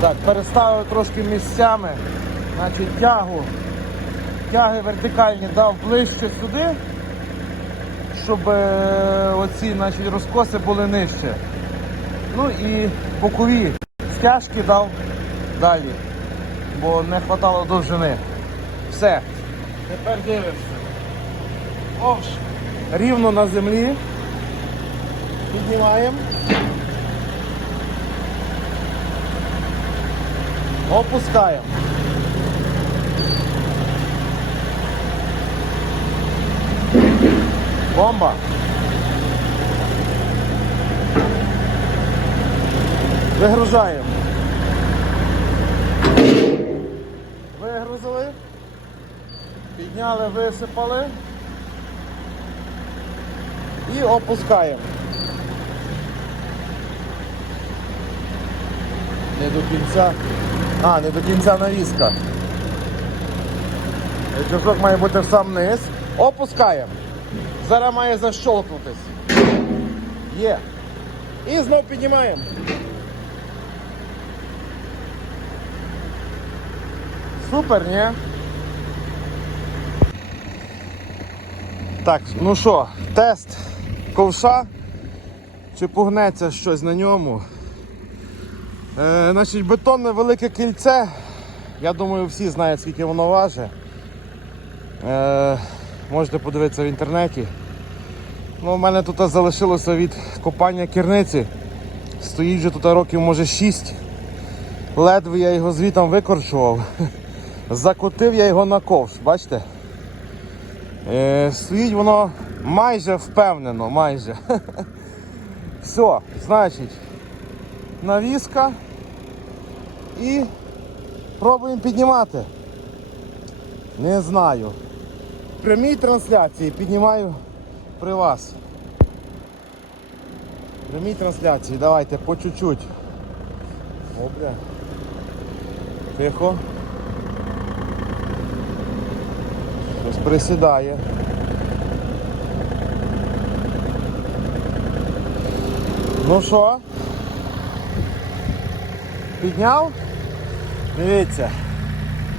Так, переставив трошки місцями. Значить, тягу. Тяги вертикальні дав ближче сюди, щоб е, оці значить, розкоси були нижче. Ну і бокові стяжки дав далі, бо не вистачало довжини. Все. Тепер дивимося. Овш. Рівно на землі. Піднімаємо. Опускаємо. Бомба. Вигружаємо. Вигрузили. Підняли, висипали. І опускаємо. Не до кінця. А, не до кінця навіска. Рычажок має бути сам низ. Опускаємо. Зараз має защолкнутись. Є. І знов піднімаємо. Супер, ні? Так, ну що, тест ковша. Чи погнеться щось на ньому? Е, значить, бетонне велике кільце. Я думаю, всі знають, скільки воно важить. Е, можете подивитися в інтернеті. Ну, у мене тут залишилося від копання керниці. Стоїть вже тут років, може 6. Ледве я його звітом викорчував. Закотив я його на ковш, бачите? Е, стоїть воно майже впевнено, майже. Все, значить, навіска і пробуємо піднімати. Не знаю. Прямій трансляції піднімаю при вас. Прямій трансляції, давайте по чуть-чуть. О. Тихо. Щось присідає. Ну що? Підняв? Дивіться.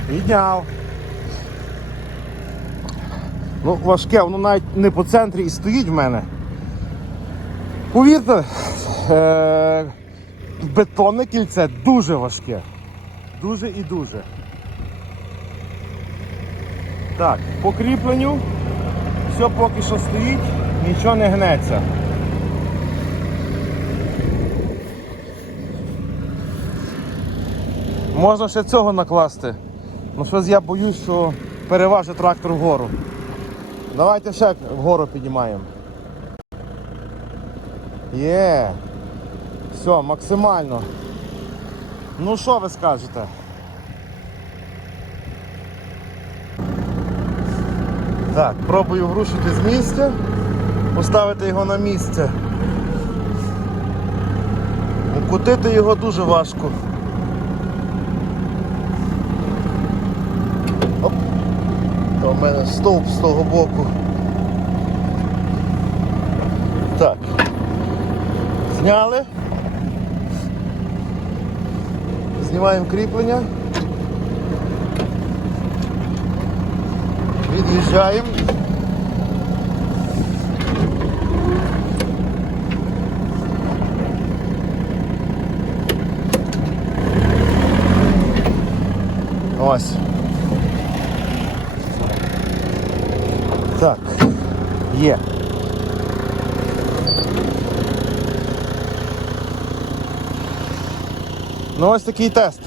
Підняв. Ну, важке, воно навіть не по центрі і стоїть в мене. Повірте, е- бетонне кільце дуже важке. Дуже і дуже. Так, по кріпленню все поки що стоїть, нічого не гнеться. Можна ще цього накласти. Ну щось я боюсь, що переважить трактор вгору. Давайте ще вгору піднімаємо. Є. Все, максимально. Ну що ви скажете? Так, пробую врушити з місця, поставити його на місце. Укутити його дуже важко. В мене стовп з того боку. Так. Зняли. Знімаємо кріплення. Від'їжджаємо. Ось. Так, є. Ну ось такий тест.